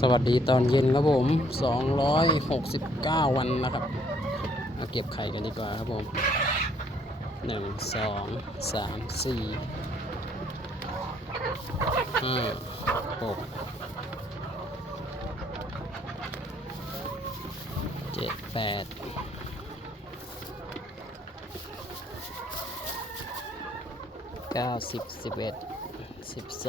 สวัสดีตอนเย็นครับผม 269 วันนะครับมาเก็บไข่กันดีกว่าครับผม 1 2 3 4 5 6 7 8 9 10 11 12สิบส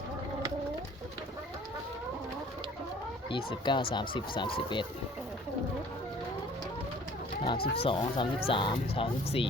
ยี่สิบเก้าสามสิบสามสิบเอ็ดสามสิบสองสามสิบสามสามสิบสี่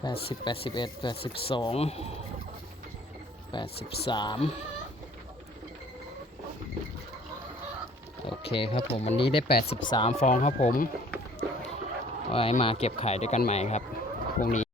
แปดสิบแปดสิบเอ็ดแปดสิบสองแปดสิบสามโอเคครับผมวันนี้ได้แปดสิบสามฟองครับผมไว้มาเก็บไข่ด้วยกันใหม่ครับพรุ่งนี้